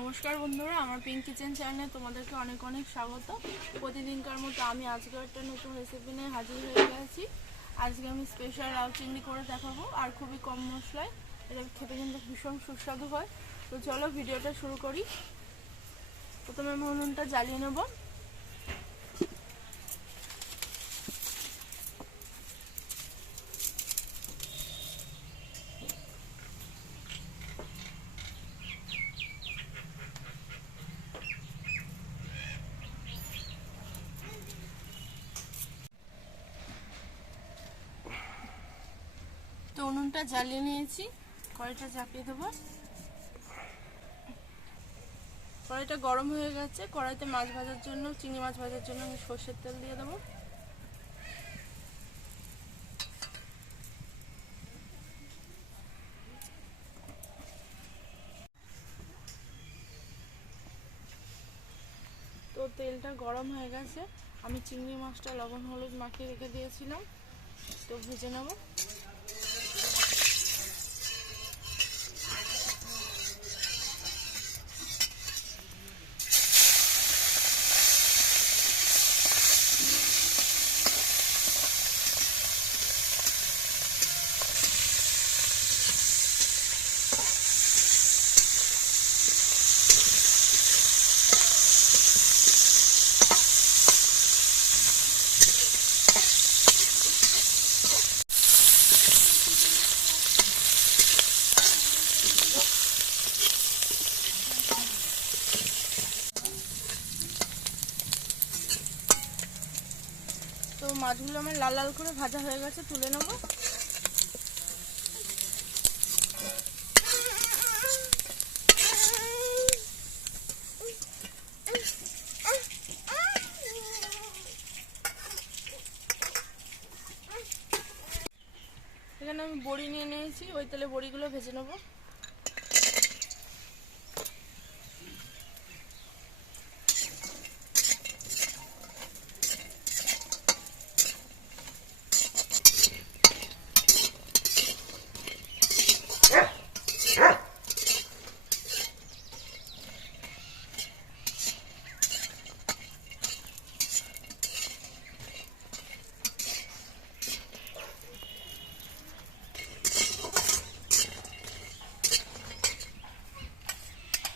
নমস্কার বন্ধুরা, আমার পিঙ্ক কিচেন চ্যানেলে তোমাদেরকে অনেক অনেক স্বাগত। প্রতিদিনকার মতো আমি আজকে একটা নতুন রেসিপি নিয়ে হাজির হয়ে গেছি। আজকে আমি স্পেশাল লাউ চিংড়ি করে দেখাবো, আর খুবই কম মশলায়। এটা খেতে কিন্তু ভীষণ সুস্বাদু হয়। তো চলো ভিডিওটা শুরু করি। প্রথমে আমি উনুনটা জ্বালিয়ে নেব। তো উনুনটা জ্বালিয়ে নিয়েছি, কড়াইটা চাপিয়ে দেবো। কড়াইটা গরম হয়ে গেছে। কড়াইতে মাছ ভাজার জন্য, চিংড়ি মাছ ভাজার জন্য আমি সর্ষের তেল দিয়ে দেবো। তো তেলটা গরম হয়ে গেছে। আমি চিংড়ি মাছটা লবণ হলুদ মাখিয়ে রেখে দিয়েছিলাম, তো ভেজে নেব। তো মাছগুলো আমার লাল লাল করে ভাজা হয়ে গেছে, তুলে নেব। এখানে আমি বড়ি নিয়ে নিয়েছি, ওই তেলে বড়িগুলো ভেজে নেব।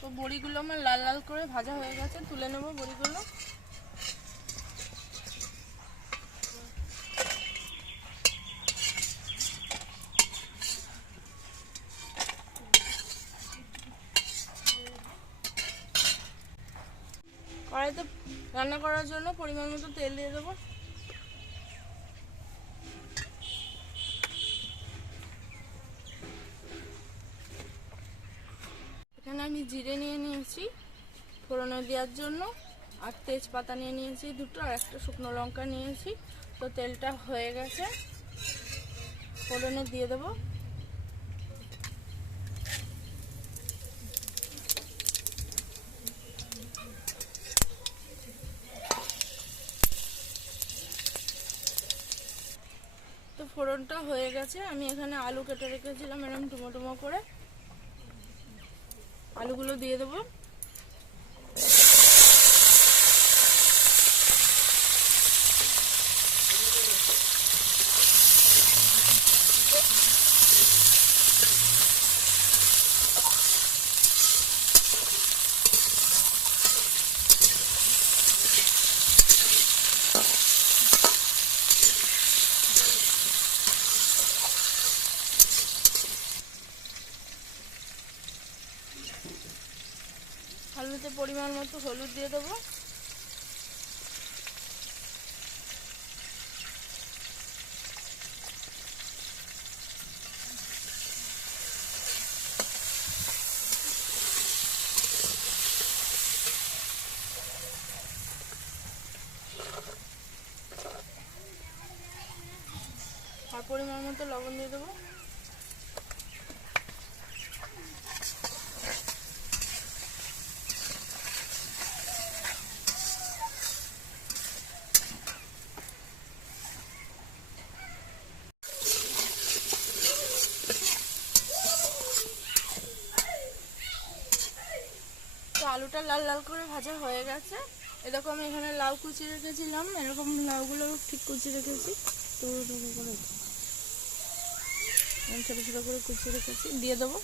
তো বড়িগুলো আমার লাল লাল করে ভাজা হয়ে গেছে, তুলে নেব বড়িগুলো। কড়াইতে রান্না করার জন্য পরিমাণ মতো তেল দিয়ে দেবো। এখানে আমি জিরে নিয়ে নিয়েছি ফোড়নে দেওয়ার জন্য, আর তেজপাতা নিয়ে নিয়েছি দুটো, আর একটা শুকনো লঙ্কা নিয়েছি। তো তেলটা হয়ে গেছে, ফোড়নে দিয়ে দেবো। তো ফোড়নটা হয়ে গেছে। আমি এখানে আলু কেটে রেখেছিলাম এরকম ডুমো ডুমো করে, আলুগুলো দিয়ে দেবো। আলুতে পরিমাণ মতো হলুদ দিয়ে দেবো। আর পরিমাণ মতো লবণ দিয়ে দেবো। আলুটা লাল লাল করে ভাজা হয়ে গেছে। এরকম আমি এখানে লাউ কুচিয়ে রেখেছিলাম, এরকম লাউগুলো ঠিক কুচিয়ে রেখেছি, ছোটো ছোটো করে কুচিয়ে রেখেছি, দিয়ে দেবো।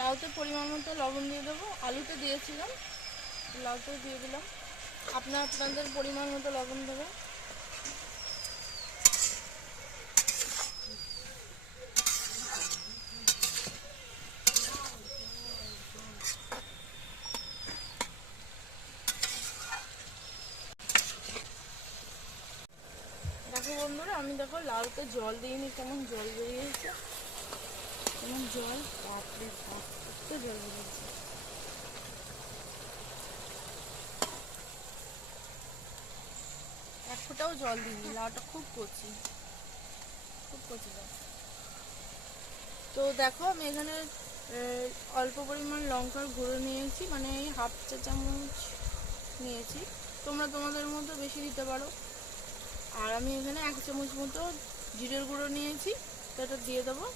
লাউতে পরিমাণ মতো লবণ দিয়ে দেবো, আলুতে দিয়েছিলাম, লাউতেও দিয়ে দিলাম। আপনাদের পরিমাণ মতো লবণ দেবেন। দেখো বন্ধুরা, আমি দেখো লাউতে জল দিইনি, কেমন জল বেরিয়েছে, কেমন জল, বাপরে বাপ, কত জল বেরিয়েছে। এক ফোঁটাও জল দিইনি, লাউটা খুব কচি, খুব কচি লাউ। তো দেখো আমি এখানে অল্প পরিমাণ লঙ্কার গুঁড়ো নিয়েছি, মানে এই হাফ চা চামচ নিয়েছি, তোমরা তোমাদের মতো বেশি দিতে পারো। আর আমি এখানে 1 চামচ মতো জিরের গুঁড়ো নিয়েছি, তো এটা দিয়ে দেবো।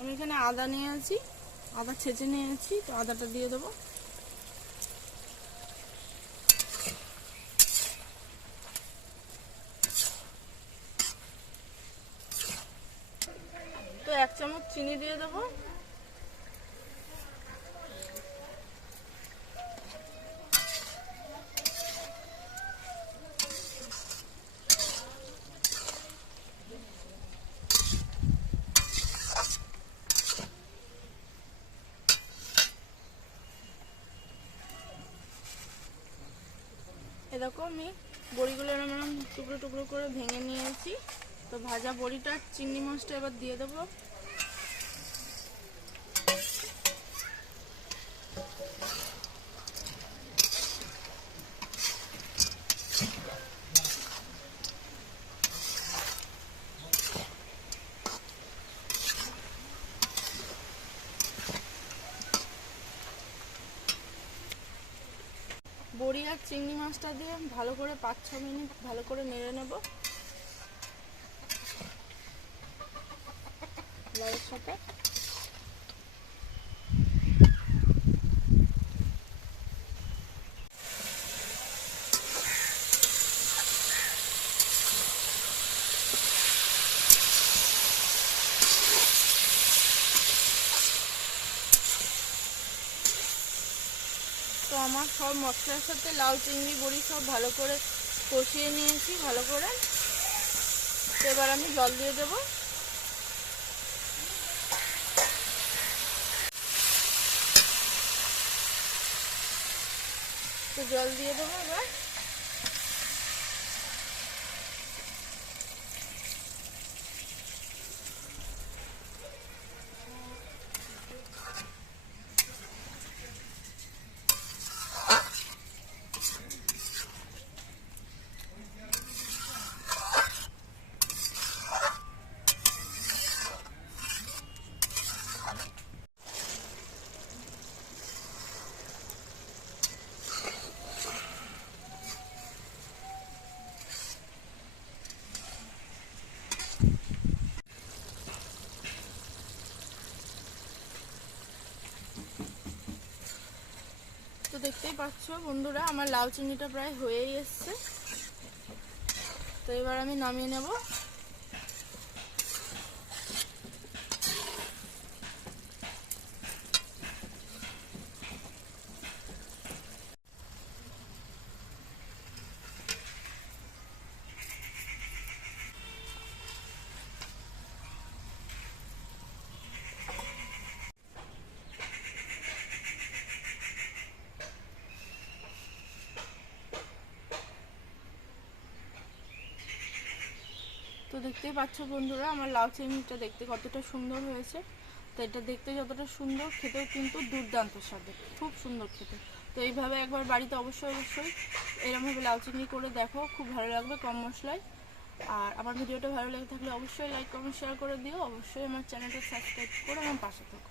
আমি এখানে আদা নিয়েছি, আদা ছেঁচে নিয়েছি, তো আদাটা দিয়ে দেবো। তো 1 চামচ চিনি দিয়ে দেবো। এরকম আমি বড়িগুলো এরকম টুকরো টুকরো করে ভেঙে নিয়েছি। তো ভাজা বড়িটা চিংড়ি মাছটা এবার দিয়ে দেবো। বড়ি আর চিংড়ি মাছটা দিয়ে ভালো করে 5-6 মিনিট ভালো করে নেড়ে নেব লাউয়ের সাথে। তো আমার সব মশলার সাথে লাউ চিংড়ি বড়ি সব ভালো করে কষিয়ে নিয়েছি ভালো করে। তো এবার আমি জল দিয়ে দেবো। তো জল দিয়ে দেবো এবার। দেখতেই পাচ্ছ বন্ধুরা, আমার লাউ চিংড়িটা প্রায় হয়েই এসছে। তো এবার আমি নামিয়ে নেব। তো দেখতেই পাচ্ছ বন্ধুরা, আমার লাউ চিংড়িটা দেখতে কতটা সুন্দর হয়েছে। তো এটা দেখতে যতটা সুন্দর, খেতেও কিন্তু দুর্দান্ত স্বাদের, খুব সুন্দর খেতে। তো এইভাবে একবার বাড়িতে অবশ্যই এরকমভাবে লাউ চিংড়ি করে দেখো, খুব ভালো লাগবে কম মশলায়। আর আমার ভিডিওটা ভালো লেগে থাকলে অবশ্যই লাইক কমেন্ট শেয়ার করে দিও। অবশ্যই আমার চ্যানেলটা সাবস্ক্রাইব করে আমার পাশে থাকো।